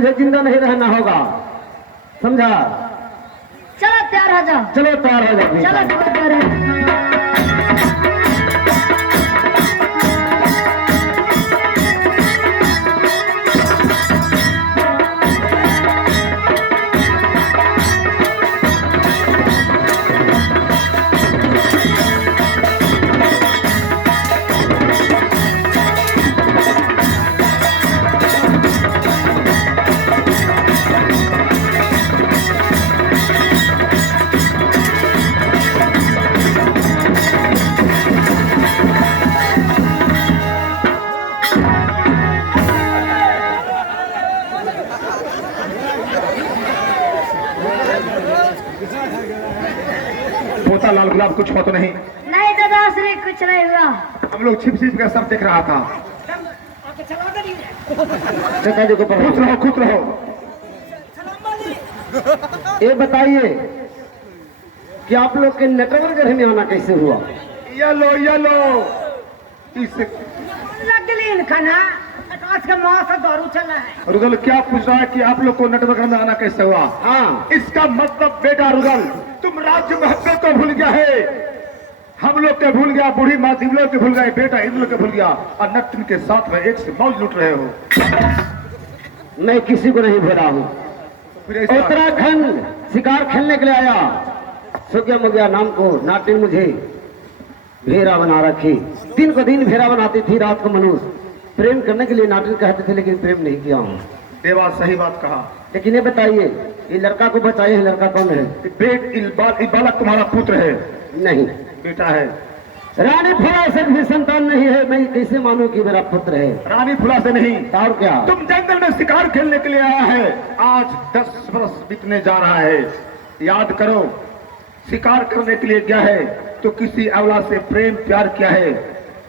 मुझे जिंदा नहीं रहना होगा, समझा? चलो तैयार हो जाओ। चलो तैयार हो जाओ। चलो तैयार हो जाओ। पोता लाल गुलाब कुछ हो तो नहीं? नहीं दादा श्री कुछ नहीं हुआ। हम लोग छिप छिप कर सब देख रहा था। नेताजी को खुश रहो, खुश रहो। ये बताइए कि आप लोग के नेटवर्क घर में आना कैसे हुआ? ये लो इस लगलीन खाना आज का माँ से दारू चला है। रुदल क्या पूछ रहा है कि आप लोग को नेटवर्क में आना कैसे हुआ? हाँ, इसका मतलब बेटा रुदल तुम राज्य महत्व को भूल गया है, हम लोग के भूल गया, बूढ़ी माँ दिवलों के भूल गए, बेटा इन लोग के भूल गया और नटन के साथ में एक से मौज लूट रहे हो। मैं किसी को नहीं भूला हूँ। फिर ऐसा उत्तराखंड शिकार खेलने के लिए आया, सुग्या मुगिया नाम को नाटिन मुझे भेरा बना रखी। दिन को दिन भेरा बनाती थी, रात को मनुष्य। प्रेम करने के लिए नाटिन कहते थे, लेकिन प्रेम नहीं किया हूँ। देवा सही बात कहा। लेकिन ये बताइए, ये लड़का को बचाइए, लड़का कौन है? बालक तुम्हारा पुत्र है? नहीं, बेटा है। रानी फुला से भी संतान नहीं है, मैं कैसे मानूं कि मेरा पुत्र है? रानी फुला से नहीं। और क्या? तुम जंगल में शिकार खेलने के लिए आया है, आज 10 वर्ष बीतने जा रहा है। याद करो, शिकार करने के लिए गया है तो किसी अवला से प्रेम प्यार किया है,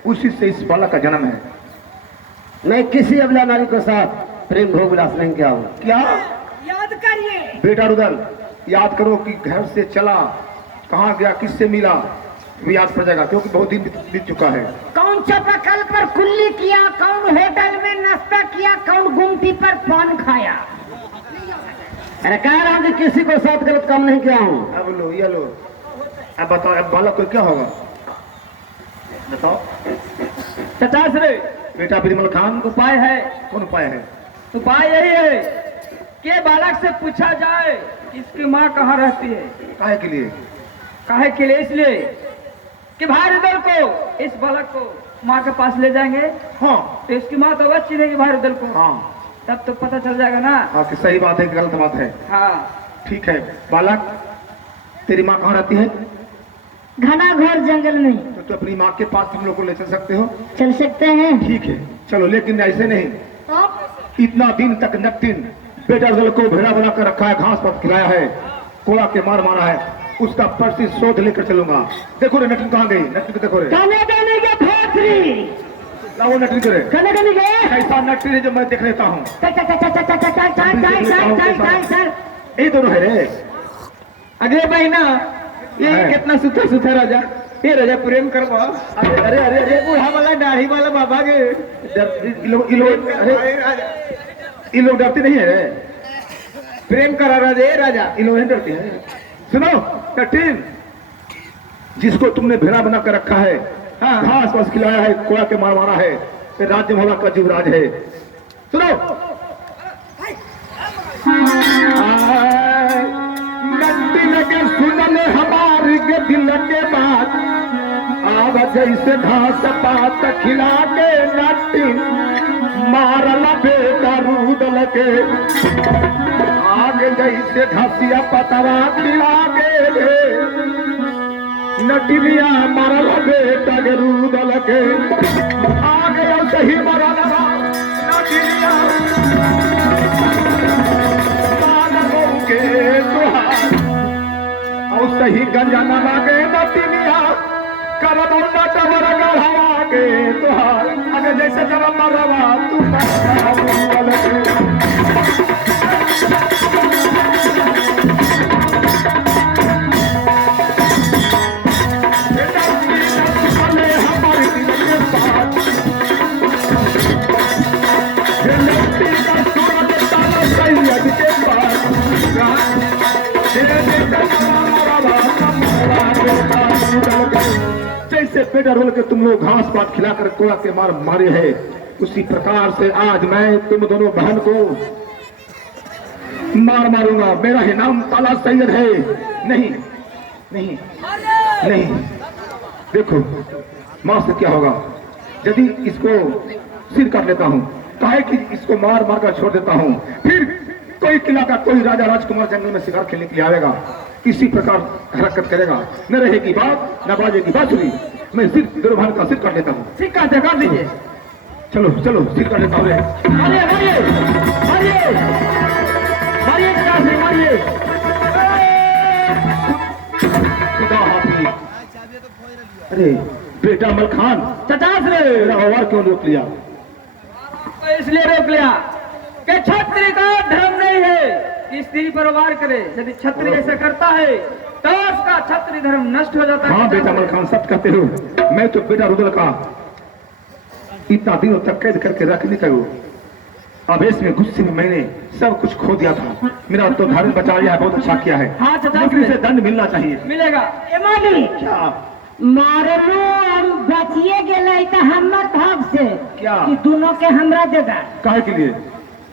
उसी से इस बालक का जन्म है। मैं किसी अबला नारी के साथ प्रेम भोग विलास नहीं किया हूँ। क्या याद करिए बेटा रुदल, याद करो कि घर से चला, कहाँ गया, किससे मिला, वो याद पड़ जाएगा, क्योंकि बहुत दिन बीत चुका है। कौन चापाकल पर कुल्ली किया, कौन होटल में नाश्ता किया, कौन गुमटी पर पान खाया। अरे कह रहा हूँ कि किसी को साथ गलत काम नहीं किया हूँ। अब लो ये लो, अब बताओ, अब बालक को क्या होगा बताओ। 50 रे बेटा बिरमल खान, उपाय है। कौन उपाय है? उपाय यही है कि बालक से पूछा जाए इसकी माँ कहाँ रहती है। काहे के लिए? काहे के लिए? इसलिए कि भाई रुदल को, इस बालक को माँ के पास ले जाएंगे हाँ तो इसकी माँ तो बच्ची नहीं भाई रुदल को, हाँ तब तो पता चल जाएगा ना। हाँ कि सही बात है कि गलत बात है। हाँ, ठीक है बालक, तेरी माँ कहाँ रहती है? घना घोर जंगल में। तो तू अपनी माँ के पास तुम लोग को ले चल सकते हो? चल सकते हैं। ठीक है चलो, लेकिन ऐसे नहीं। तो इतना दिन तक नक्टिन बेटा रुदल को भेड़ा बना कर रखा है, घास पात खिलाया है, कोड़ा के मार मारा है, उसका पर्ची शोध लेकर चलूंगा। देखो रे नटन कहाँ गई, नटन को देखो रे। खाने देने के भोसरी लाओ नटन को रे, खाने देने के कैसा नटन है जो मैं देख लेता हूँ। चल ये दोनों है रे। अगले महीना ये है। कितना सुथर सुथर राजा, ये राजा प्रेम करवा। अरे अरे अरे अरे बूढ़ा वाला दाढ़ी वाला बाबा के ये लोग डरते नहीं है रे, प्रेम करा राजा। ये राजा ये लोग नहीं डरते हैं। सुनो नटन, जिसको तुमने भेड़ा बना कर रखा है, हाँ। घास वास खिलाया है, कोड़ा के मार मारा है, ये राज्य मोहल्ला का युवराज है। सुनो नट्टी लगे सुनले हमारी के दिल के बात, आव जैसे घास पात खिला के नट्टी मारला बेटा रूदल के, आगे जैसे घसिया पतवा खिला के नटिलिया मारला बेटा के रूदल के, आगे सही मरला नटिलिया के तुहार, और सही गंजा नमा के नटिलिया करब नटवर गढ़वा के तुहार, अगर जैसे जब मरवा तू रूदल के। जैसे बेटा रोल के तुम लोग घास पात खिलाकर कोड़ा के मारे है, उसी प्रकार से आज मैं तुम दोनों बहन को मारूंगा। मेरा ही नाम ताला सैयद है। नहीं नहीं नहीं, देखो मां से क्या होगा यदि इसको सिर काट लेता हूँ, काहे कि इसको मार मार कर छोड़ देता हूँ, फिर कोई किला का कोई राजा राजकुमार जंगल में शिकार खेलने के लिए आएगा, इसी प्रकार हरकत करेगा, न रहेगी बात न बाजेगी बांसुरी। मैं सिर दुर्भान का सिर काट लेता हूँ। सिर काट लीजिए। चलो चलो सिर काट लेता हूँ। मारिए मारिए मारिए मारिए मारिए। खुदा हाफिज। अरे बेटा अमल खान, चचास रे, मेरा आवाज क्यों रोक लिया? इसलिए रोक लिया कि क्षत्रिय का धर्म नहीं है कि स्त्री पर वार करे। यदि क्षत्रिय ऐसा करता है तो उसका क्षत्रिय धर्म नष्ट हो जाता है। हाँ बेटा अमल खान, सच कहते हो। मैं तो बेटा रुदल का इतना दिनों तक कैद करके रखने का आवेश में गुस्से में मैंने सब कुछ खो दिया था। मेरा तो धर्म बचा लिया है, बहुत अच्छा किया है। हाँ चाचा, लेकिन इसे दंड मिलना चाहिए। मिलेगा। क्या मारलो हम बचिए गेले तो हमर भाग से क्या? कि दोनों के हमरा दे दा। काहे के लिए?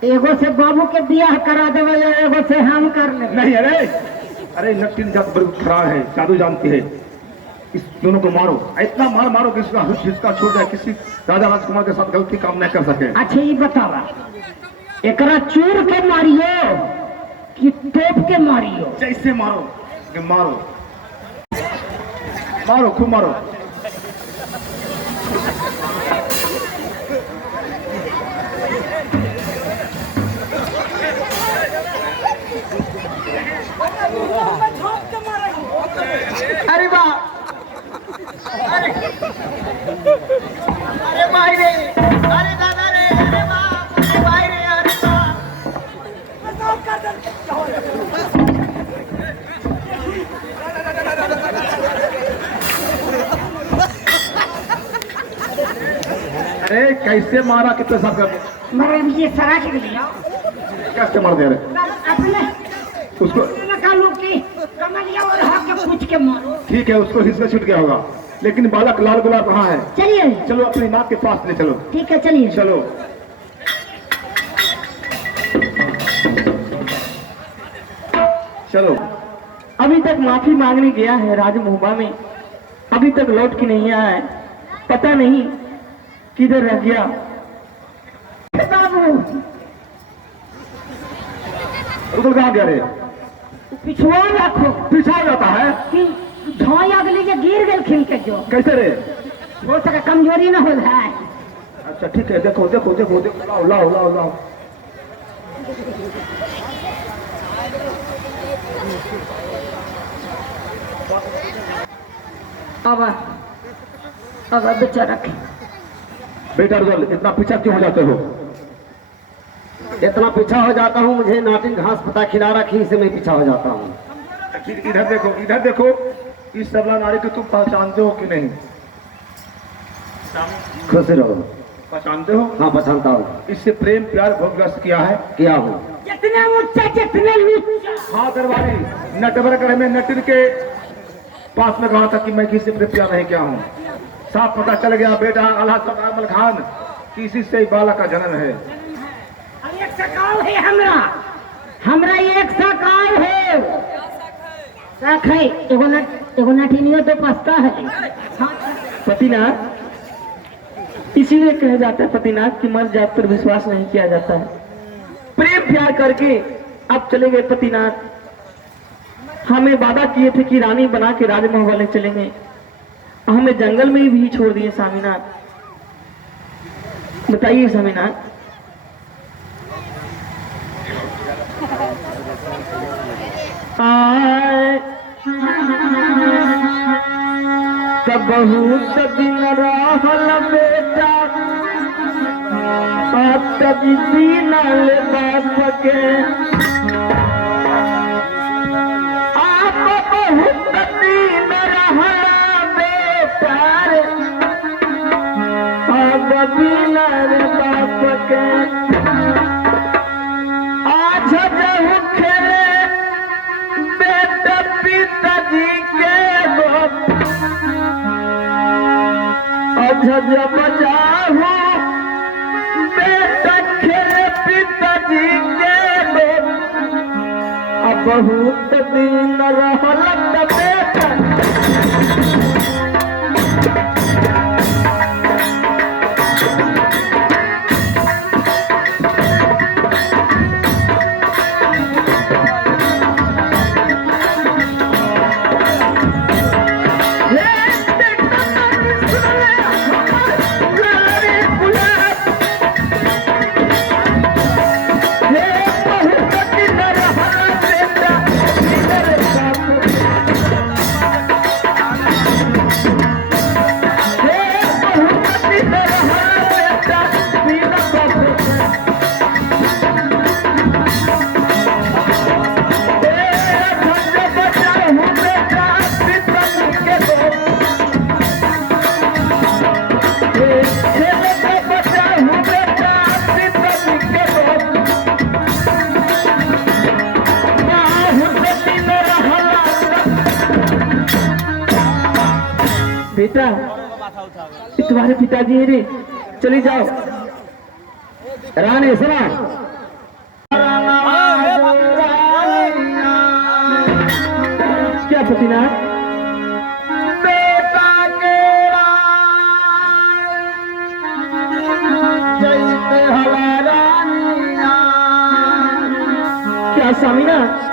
एगो से बाबू के बियाह करा देवे, एगो से हम कर ले। नहीं अरे नटिन जात बड़ी खराब है, जादू जानती है। इस दोनों को मारो, इतना मारो कि इसका हिस्सा छोड़ जाए, किसी राजा राजकुमार के साथ गलती काम नहीं कर सके। अच्छा ये बतावा, एकरा चूर के मारियो कि तोप के मारियो? जैसे मारो कि मारो खूब मारो। अरे वाह, अरे भाई रे, अरे दादा रे, अरे वाह, अरे भाई रे, अरे वाह। अरे कैसे मारा, कितने साफ कर मरे ये सरा के लिया कैसे मार दे रहे अपने उसको? निकालो की कमलिया और हाथ के पूछ के मारो। ठीक है, उसको हिस्सा छूट गया होगा, लेकिन बालक लाल गुलाब कहाँ है? चलिए चलो अपनी माँ के पास ले चलो। ठीक है चलिए। चलो चलो। अभी तक माफी मांगने गया है राजमहबा में, अभी तक लौट के नहीं आया है, पता नहीं किधर रह गया। बाबू रुदल कहाँ गया रे? पिछुआ रखो पीछा जाता है कि झाई अगली के गिर गल खिल के जो कैसे रे? हो सके कमजोरी न हो है। अच्छा ठीक है, देखो देखो देखो देखो, लाओ लाओ लाओ लाओ। अब बेचारा के बेटा रुदल, इतना पीछा क्यों हो जाते हो? इतना पीछा हो जाता हूँ, मुझे नाटिन घास पता खिला रखी, इसे मैं पीछा हो जाता हूँ। इधर देखो, इधर देखो, इस सबला नारी को तुम पहचानते हो कि नहीं? खुश रहो। पहचानते हो? हाँ पहचानता हूँ। इससे प्रेम प्यार भोगग्रस्त किया है। किया हूँ। जितने ऊंचा जितने नीचा। हाँ दरबारी, नटवर में नटिन के पास में कहा था कि मैं किसी से प्यार नहीं किया हूँ। साफ पता चल गया बेटा अमल खान कि इसी से बालक का जन्म है। एक सकाल है हमरा एक सकाल है। शाख है, एगो नटिनियो तो पछता है। हाँ। पतिनाथ, इसीलिए कहा जाता है पतिनाथ की मर जात पर विश्वास नहीं किया जाता है। प्रेम प्यार करके अब चले गए पतिनाथ। हमें वादा किए थे कि रानी बना के राजमहल वाले चलेंगे, हमें जंगल में भी छोड़ दिए स्वामीनाथ। बताइए स्वामीनाथ। बहुत दिन रहल बेटा, तभी दिन बाप के, आप बहुत दिन रहल बेटा रे, अब दिन बाप के, आज जहु खेले बेटा पिताजी के आज जब जाहू बेटा खेले पिताजी के दो अब बहुत दिन रहल बेटा बेटा ये तुम्हारे पिताजी है रे, चली जाओ। रानी सुना, क्या पतिनाथ? बेटा के जैसे हवा रानिया, क्या स्वामीनाथ?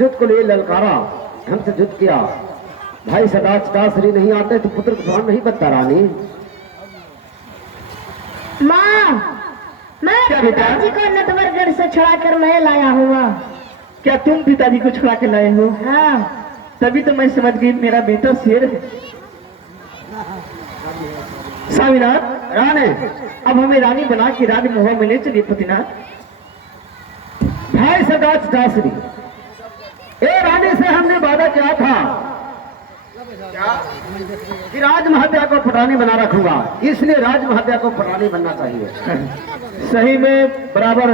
युद्ध को लिए ललकारा, हमसे युद्ध किया। भाई सदाश्री नहीं आते तो पुत्र धन नहीं बनता। रानी माँ, मैं पिताजी को नटवरगढ़ से छुड़ा कर मैं लाया हुआ। क्या तुम पिताजी को छुड़ा के लाए हो? हाँ। तभी तो मैं समझ गई मेरा बेटा शेर है। स्वामीनाथ, रानी अब हमें रानी बना के रानी मोह में ले चलिए पतिनाथ। भाई सदाश्री, ए रानी से हमने वादा किया था कि राजमहत्या को पटानी बना रखूंगा, इसलिए राजमहत्या को पटानी बनना चाहिए। सही में बराबर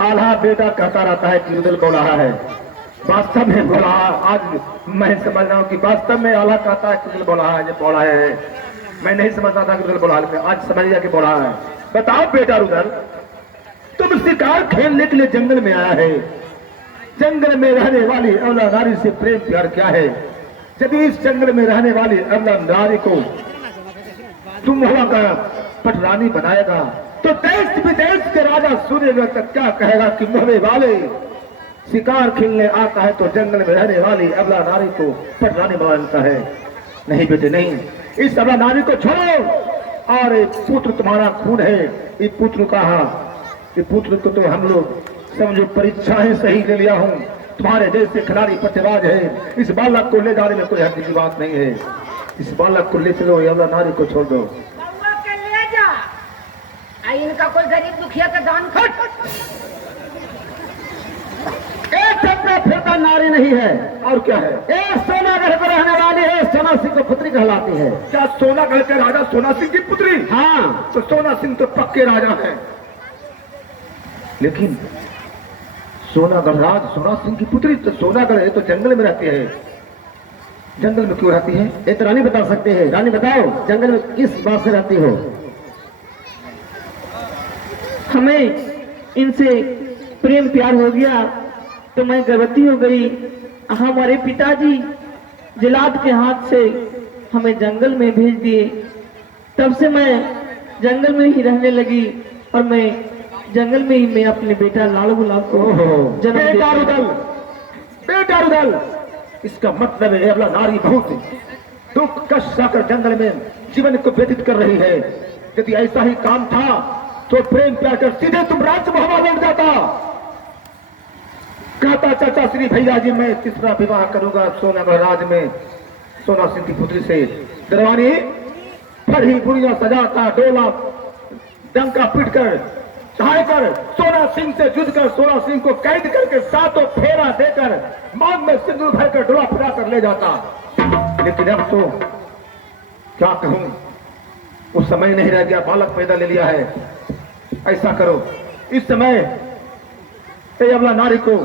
आल्हा बेटा कहता रहता है कि रुदल बोला है, वास्तव में बोला। आज मैं समझ रहा हूँ कि वास्तव में आल्हा कहता है कि रुदल बोला है, जो बोला है। मैं नहीं समझता था कि रुदल बोला है, आज समझ गया कि बोला है। बताओ बेटा रुदल, तुम शिकार खेलने के लिए जंगल में आया है, जंगल में रहने वाली अबला नारी से प्रेम प्यार क्या है? यदि इस जंगल में रहने वाली अबला नारी को तुम हुआ का पटरानी बनाएगा तो देश विदेश के राजा सूर्य तक क्या कहेगा कि मोहरे वाले शिकार खेलने आता है तो जंगल में रहने वाली अबला नारी को पटरानी बनाता है। नहीं बेटे नहीं, इस अबला नारी को छोड़ो। और एक पुत्र तुम्हारा खून है, ये पुत्र कहा, ये पुत्र को तो हम लोग समझो परीक्षाएं सही ले लिया हूँ। तुम्हारे जैसे खिलाड़ी पट्टेबाज है, इस बालक को ले जाने में कोई हद की बात नहीं है। इस बालक को ले चलो, अबला नारी को छोड़ दो। ले जा, इनका कोई गरीब दुखिया का दान कर। एक चक्रा फिरता नारी नहीं है, और क्या है? एक सोनागढ़ पर रहने वाली है, सोना सिंह को पुत्री कहलाती है। क्या सोनागढ़ के राजा सोना सिंह की पुत्री? हाँ, तो सोना सिंह तो पक्के राजा हैं, लेकिन सोनागढ़ राज सोना सिंह की पुत्री तो सोनागढ़ है तो जंगल में रहती है। जंगल में क्यों रहती है? ये तो रानी बता सकते हैं। रानी बताओ, जंगल में किस बात से रहती हो? हमें इनसे प्रेम प्यार हो गया तो मैं गर्भवती हो गई। हमारे पिताजी जिलाद के हाथ से हमें जंगल में भेज दिए। तब से मैं जंगल में ही रहने लगी और मैं जंगल में ही मैं अपने बेटा लाल गुलाब को जन्म बेटा देती रुदल, बेटा रुदल, इसका मतलब है अबला नारी बहुत दुख कष्ट साकर जंगल में जीवन को व्यतीत कर रही है। यदि ऐसा ही काम था तो प्रेम प्यार कर सीधे तुम राज्य महवा लौट जाता। कहता चाचा श्री भैया जी मैं तीसरा विवाह करूंगा सोना महाराज में सोना सिंह की पुत्री से। दरवानी फर ही बुढ़िया सजाता डोला डंका पीट कर चाहे कर सोना सिंह से जुद कर सोना सिंह को कैद करके सातों फेरा देकर मांग में सिंदूर भरकर डोला फिरा कर ले जाता। लेकिन अब तो क्या कहूं, उस समय नहीं रह गया, बालक पैदा ले लिया है। ऐसा करो इस समय ये अबला नारी को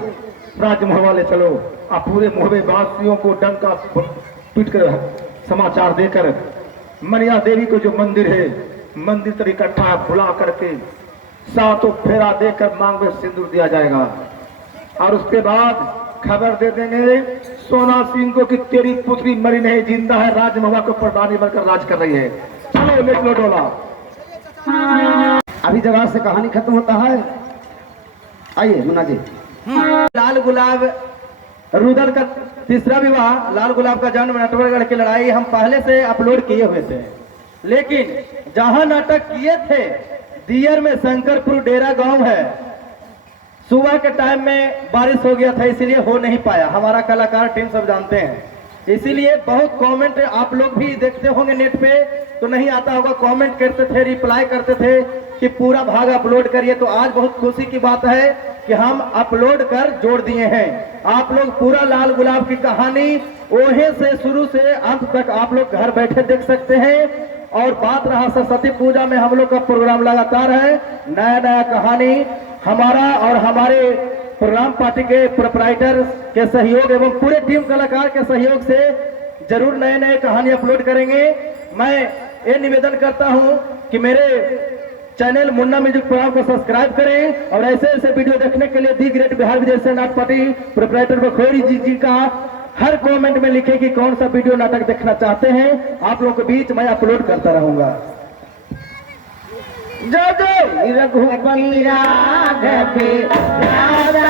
राज महवा ले चलो। आप पूरे मोहबे वासियों को डंका पीट कर समाचार देकर मनिया देवी को जो मंदिर है मंदिर तक इकट्ठा बुला करके सातों फेरा देकर मांग में सिंदूर दिया जाएगा। और उसके बाद खबर दे देंगे सोना सिंह को कि तेरी पुत्री मरी नहीं जिंदा है, राजमहवा को प्रधानी बनकर राज कर रही है। चलो ले लो डोला। अभी जगह से कहानी खत्म होता है। आइए मुन्ना जी। लाल गुलाब रुदल का तीसरा विवाह लाल गुलाब का जन्म नटवरगढ़ की लड़ाई हम पहले से अपलोड किए हुए थे, लेकिन जहां नाटक किए थे दियर में शंकरपुर डेरा गांव है, सुबह के टाइम में बारिश हो गया था इसलिए हो नहीं पाया। हमारा कलाकार टीम सब जानते हैं, इसीलिए बहुत कमेंट आप लोग भी देखते होंगे नेट पे तो नहीं आता होगा, कमेंट करते थे, रिप्लाई करते थे कि पूरा भाग अपलोड करिए। तो आज बहुत खुशी की बात है कि हम अपलोड कर जोड़ दिए हैं। आप लोग पूरा लाल गुलाब की कहानी ओहे से शुरू से अंत तक आप लोग घर बैठे देख सकते हैं। और बात रहा सरस्वती पूजा में हम लोग का प्रोग्राम लगातार है, नया नया कहानी हमारा और हमारे प्रोग्राम पार्टी के प्रोपराइटर के सहयोग एवं पूरे टीम कलाकार के सहयोग से जरूर नए नए कहानी अपलोड करेंगे। मैं ये निवेदन करता हूं कि मेरे चैनल मुन्ना म्यूजिक प्रोग्राम को सब्सक्राइब करें और ऐसे ऐसे वीडियो देखने के लिए दी ग्रेट बिहार विजय से नाट पार्टी प्रोपराइटर बखोरी जी का हर कमेंट में लिखे कि कौन सा वीडियो नाटक देखना चाहते हैं। आप लोगों के बीच मैं अपलोड करता रहूंगा। जय जय रघुपति राघव राजा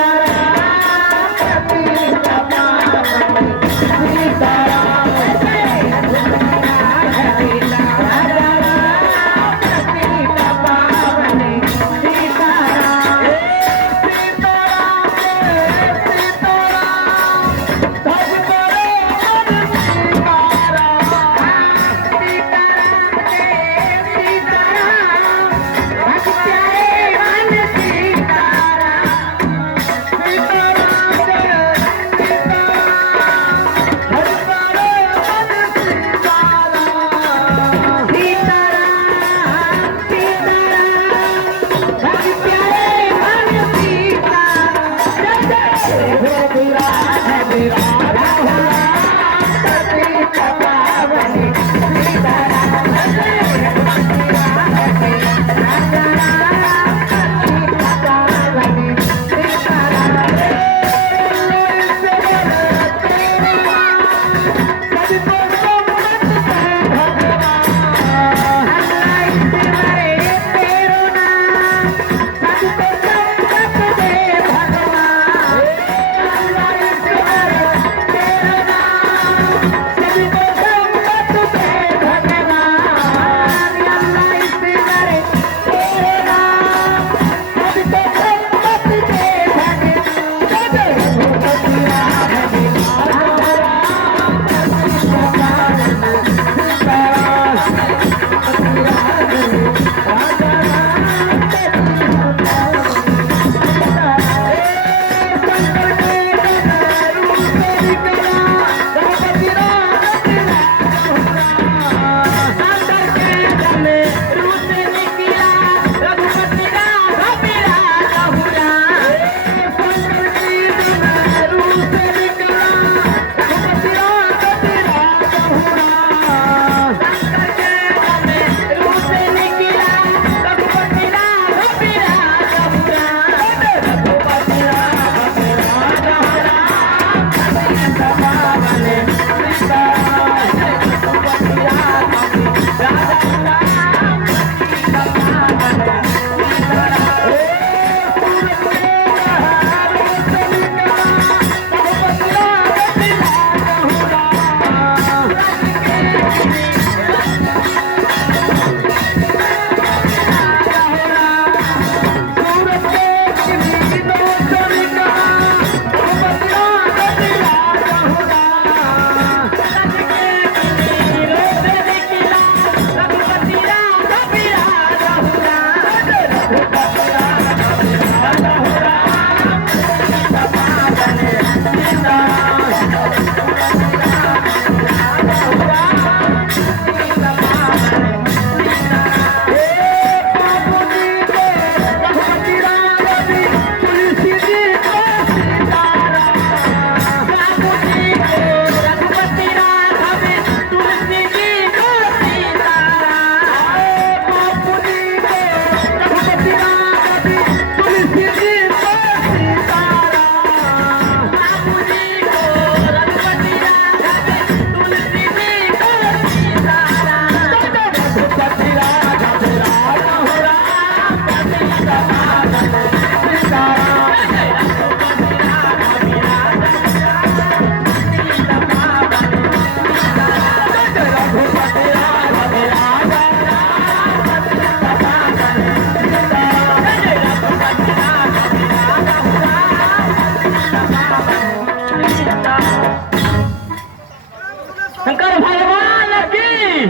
शंकर भगवान की,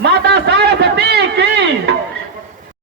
माता सरस्वती की।